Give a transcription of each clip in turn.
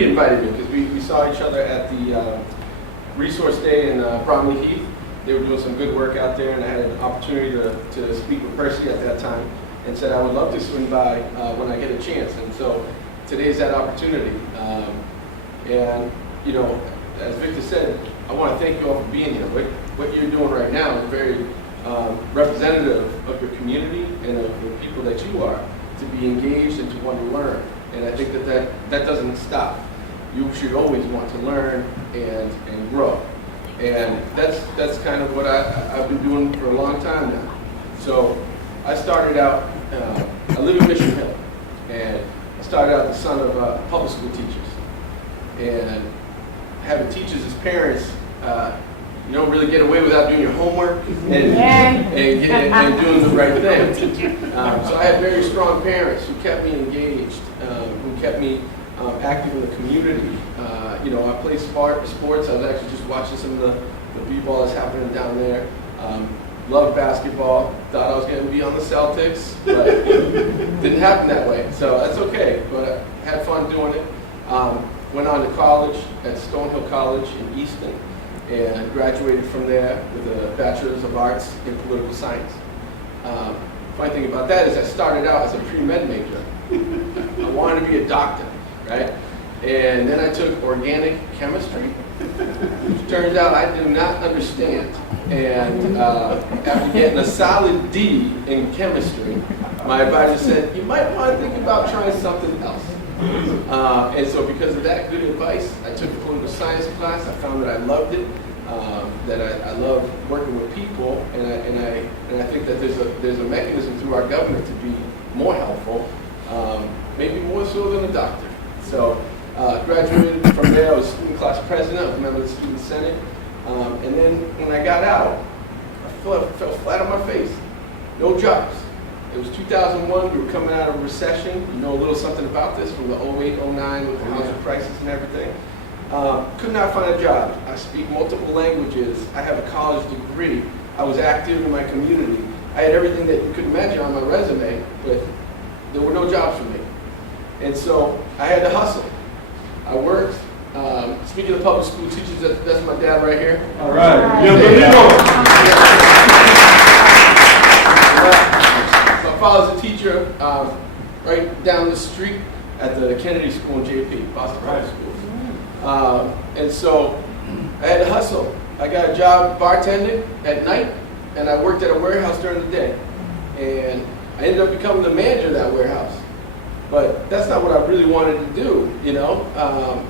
re-invited me because we saw each other at the resource day in Bromley Heath. They were doing some good work out there, and I had an opportunity to speak with Percy at that time, and said I would love to swing by when I get a chance. And so today's that opportunity. And you know, as Victor said, I want to thank you all for being here. What you're doing right now is very representative of your community and of the people that you are, to be engaged and to want to learn. And I think that doesn't stop. You should always want to learn and grow. And that's kind of what I've been doing for a long time now. So I started out, I live in Mission Hill, and I started out the son of public school teachers. And having teachers as parents, you don't really get away without doing your homework and doing the right thing. So I had very strong parents who kept me engaged, who kept me active in the community. You know, I played sports. I was actually just watching some of the b-ball that's happening down there. Loved basketball. Thought I was going to be on the Celtics, but didn't happen that way. So that's okay. But I had fun doing it. Went on to college at Stonehill College in Easton, and graduated from there with a Bachelor's of Arts in Political Science. Funny thing about that is I started out as a pre-med major. I wanted to be a doctor, right? And then I took organic chemistry, which turns out I do not understand. And after getting a solid D in chemistry, my advisor said, you might want to think about trying something else. And so because of that good advice, I took a political science class. I found that I loved it, that I love working with people, and I think that there's a mechanism through our government to be more helpful, maybe more so than a doctor. So graduated from there. I was student class president. I was a member of the student senate. And then when I got out, I fell flat on my face. No jobs. It was 2001. We were coming out of a recession. You know a little something about this from the 08, 09 with the housing crisis and everything. Could not find a job. I speak multiple languages. I have a college degree. I was active in my community. I had everything that you could imagine on my resume, but there were no jobs for me. And so I had to hustle. I worked. Speaking of public school teachers, that's my dad right here. All right. My father's a teacher right down the street at the Kennedy School in JP, Boston Public Schools. And so I had to hustle. I got a job bartending at night, and I worked at a warehouse during the day. And I ended up becoming the manager of that warehouse. But that's not what I really wanted to do, you know?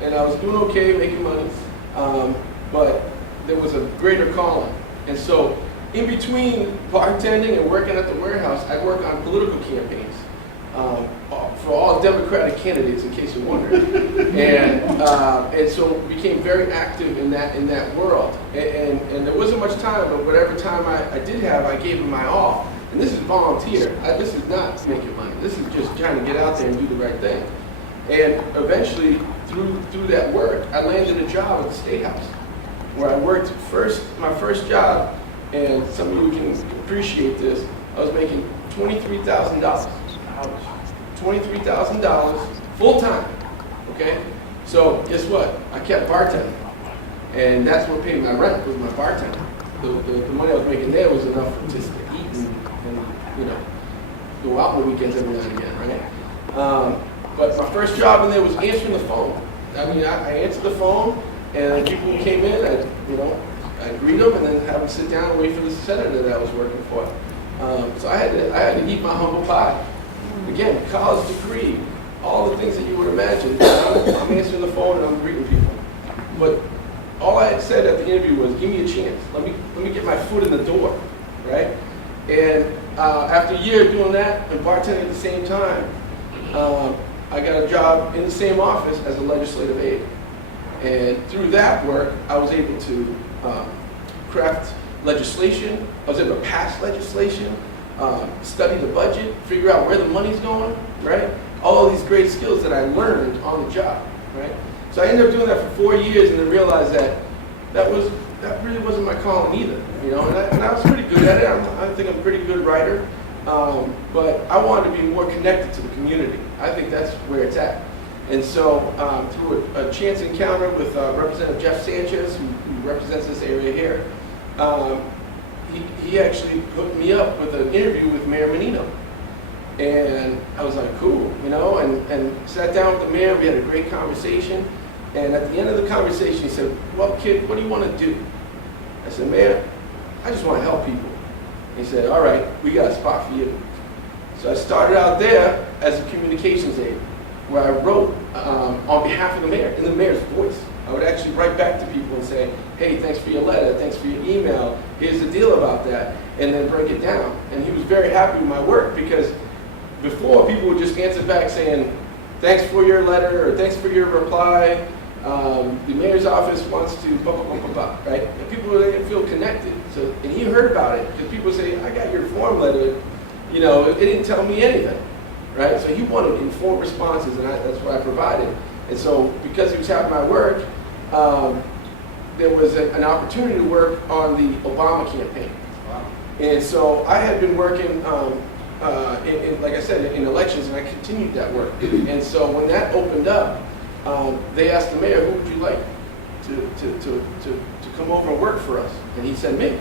And I was doing okay, making money, but there was a greater calling. And so in between bartending and working at the warehouse, I work on political campaigns for all Democratic candidates, in case you're wondering. And so became very active in that world. And there wasn't much time, but whatever time I did have, I gave it my all. And this is volunteer. This is not making money. This is just trying to get out there and do the right thing. And eventually, through that work, I landed a job at the State House, where I worked my first job, and some of you can appreciate this, I was making $23,000. $23,000 full-time, okay? So guess what? I kept bartending. And that's what paid my rent, was my bartending. The money I was making there was enough just to eat and you know, go out on the weekends every now and again, right? But my first job in there was answering the phone. I mean, I answered the phone, and people who came in, I'd greet them and then have them sit down and wait for the senator that I was working for. So I had to eat my humble pie. Again, college degree, all the things that you would imagine. I'm answering the phone and I'm greeting people. But all I had said at the interview was, give me a chance. Let me get my foot in the door, right? And after a year of doing that and bartending at the same time, I got a job in the same office as a legislative aide. And through that work, I was able to craft legislation. I was able to pass legislation, study the budget, figure out where the money's going, right? All of these great skills that I learned on the job, right? So I ended up doing that for 4 years, and then realized that really wasn't my calling either, you know. And I was pretty good at it. I think I'm a pretty good writer, but I wanted to be more connected to the community. I think that's where it's at. And so through a chance encounter with Representative Jeff Sanchez, who represents this area here, he actually hooked me up with an interview with Mayor Menino. And I was like, cool, you know, and sat down with the mayor, we had a great conversation. And at the end of the conversation, he said, well, kid, what do you want to do? I said, Mayor, I just want to help people. He said, all right, we got a spot for you. So I started out there as a communications aide, where I wrote on behalf of the mayor, in the mayor's voice. I would actually write back to people and say, hey, thanks for your letter, thanks for your email, here's the deal about that, and then break it down. And he was very happy with my work, because before, people would just answer back saying, thanks for your letter, or thanks for your reply, the mayor's office wants to blah, blah, blah, blah, blah, right? And people didn't feel connected. So, and he heard about it, because people say, I got your form letter, you know, it didn't tell me anything, right? So he wanted informed responses, and that's what I provided. And so, because he was having my work, there was an opportunity to work on the Obama campaign. Wow. And so I had been working, like I said, in elections, and I continued that work. And so when that opened up, they asked the mayor, who would you like to come over and work for us? And he said me.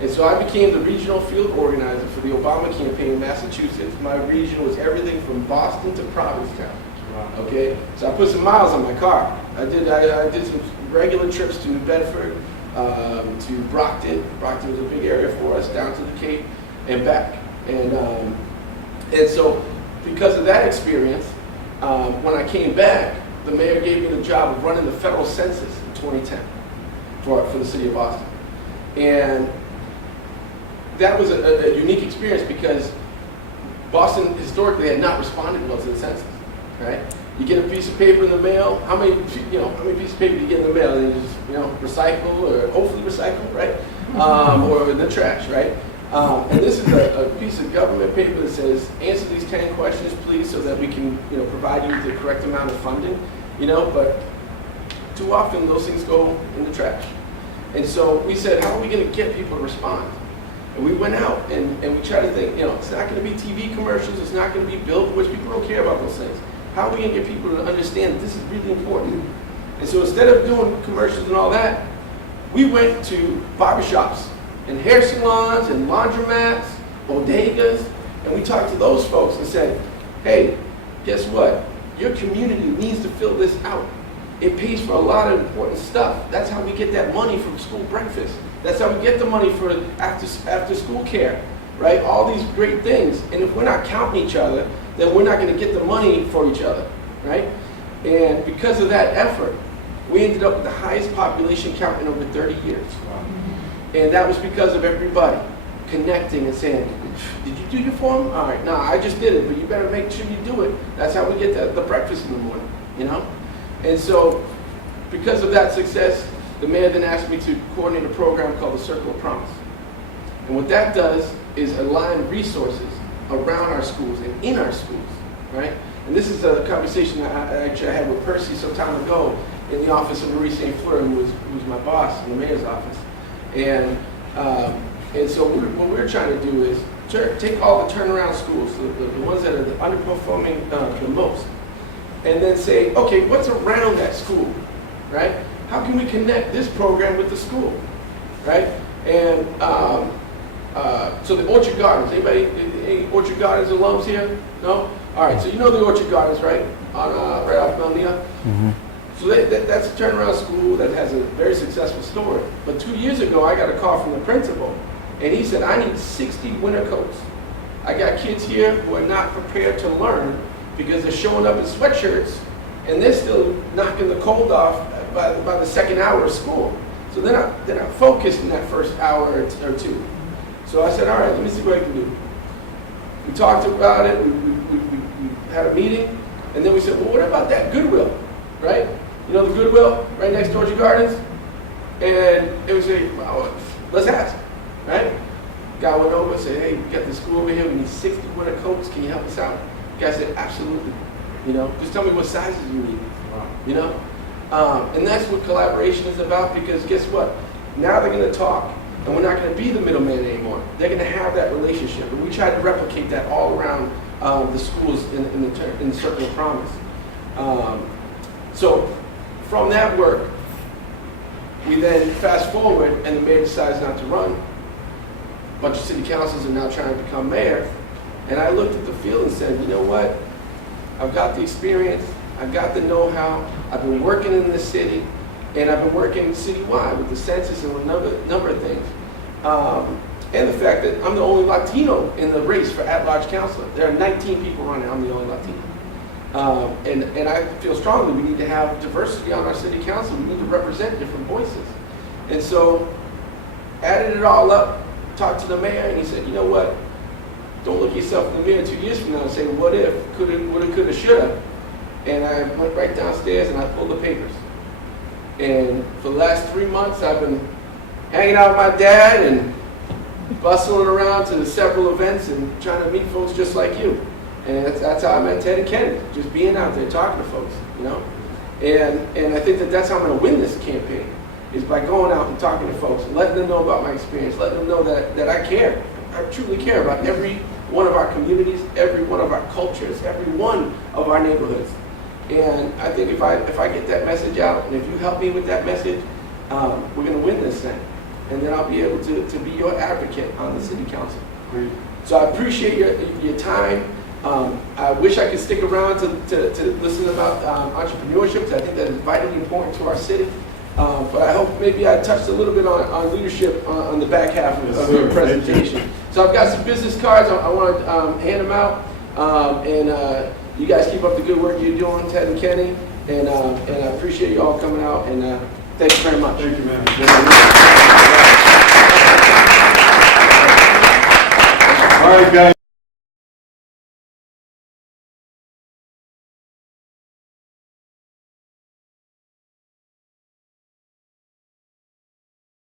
And so I became the regional field organizer for the Obama campaign in Massachusetts. My region was everything from Boston to Provincetown. Wow. Okay, so I put some miles on my car. I did some regular trips to New Bedford, to Brockton. Brockton was a big area for us, down to the Cape and back. And so because of that experience, when I came back, the mayor gave me the job of running the federal census in 2010 for the city of Boston. And that was a unique experience, because Boston historically had not responded well to the census, right? You get a piece of paper in the mail, how many pieces of paper do you get in the mail? And you just, recycle, or hopefully recycle, right? Or in the trash, right? And this is a piece of government paper that says, answer these 10 questions, please, so that we can, provide you with the correct amount of funding, but too often those things go in the trash. And so we said, how are we going to get people to respond? And we went out and we tried to think, it's not going to be TV commercials, it's not going to be billboards, people don't care about those things. How are we going to get people to understand that this is really important? And so instead of doing commercials and all that, we went to barbershops and hair salons and laundromats, bodegas, and we talked to those folks and said, hey, guess what? Your community needs to fill this out. It pays for a lot of important stuff. That's how we get that money from school breakfast. That's how we get the money for after school care, right? All these great things. And if we're not counting each other, then we're not going to get the money for each other, right? And because of that effort, we ended up with the highest population count in over 30 years. Wow. And that was because of everybody connecting and saying, did you do your form? All right, no, I just did it, but you better make sure you do it. That's how we get the breakfast in the morning, And so, because of that success, the mayor then asked me to coordinate a program called the Circle of Promise. And what that does is align resources around our schools and in our schools, right? And this is a conversation I had with Percy some time ago in the office of Marie St. Fleur, who was my boss in the mayor's office. And so what we're trying to do is take all the turnaround schools, the ones that are underperforming the most, and then say, okay, what's around that school, right? How can we connect this program with the school, right? And so the Orchard Gardens, any Orchard Gardens alums here? No? All right, so you know the Orchard Gardens, right? Right off Melnia. Mm-hmm. So that's a turnaround school that has a very successful story. But 2 years ago, I got a call from the principal, and he said, I need 60 winter coats. I got kids here who are not prepared to learn because they're showing up in sweatshirts, and they're still knocking the cold off by the second hour of school. So they're not focused in that first hour or two. So I said, all right, let me see what I can do. We talked about it, we had a meeting, and then we said, well, what about that Goodwill, right? You know the Goodwill right next to Orchard Gardens? And it was well, let's ask, right? Guy went over and said, hey, we got this school over here, we need 60 winter coats, can you help us out? Guy said, absolutely. Just tell me what sizes you need, and that's what collaboration is about, because guess what? Now they're going to talk, and we're not going to be the middleman anymore. They're going to have that relationship, and we try to replicate that all around the schools in the Circle of Promise. So from that work, we then fast forward and the mayor decides not to run. A bunch of city councils are now trying to become mayor. And I looked at the field and said, you know what? I've got the experience, I've got the know-how, I've been working in this city, and I've been working citywide with the census and a number of things. And the fact that I'm the only Latino in the race for at-large councilor. There are 19 people running, I'm the only Latino. And I feel strongly we need to have diversity on our city council. We need to represent different voices. And so, added it all up, talked to the mayor, and he said, you know what? Don't look yourself in the mirror 2 years from now and say, what if, coulda, woulda, coulda, shoulda. And I went right downstairs and I pulled the papers. And for the last 3 months, I've been hanging out with my dad and bustling around to several events and trying to meet folks just like you. And that's how I met Ted and Ken, just being out there talking to folks, you know? And I think that that's how I'm going to win this campaign, is by going out and talking to folks, and letting them know about my experience, letting them know that I care. I truly care about every one of our communities, every one of our cultures, every one of our neighborhoods. And I think if I get that message out, and if you help me with that message, we're going to win this thing. And then I'll be able to be your advocate on the city council. Great. So I appreciate your time. I wish I could stick around to listen about entrepreneurship, because I think that is vitally important to our city. But I hope maybe I touched a little bit on leadership on the back half of your presentation. So I've got some business cards. I want to hand them out. And you guys keep up the good work you're doing, Ted and Kenny. And I appreciate you all coming out. And thank you very much. Thank you, man. All right, guys.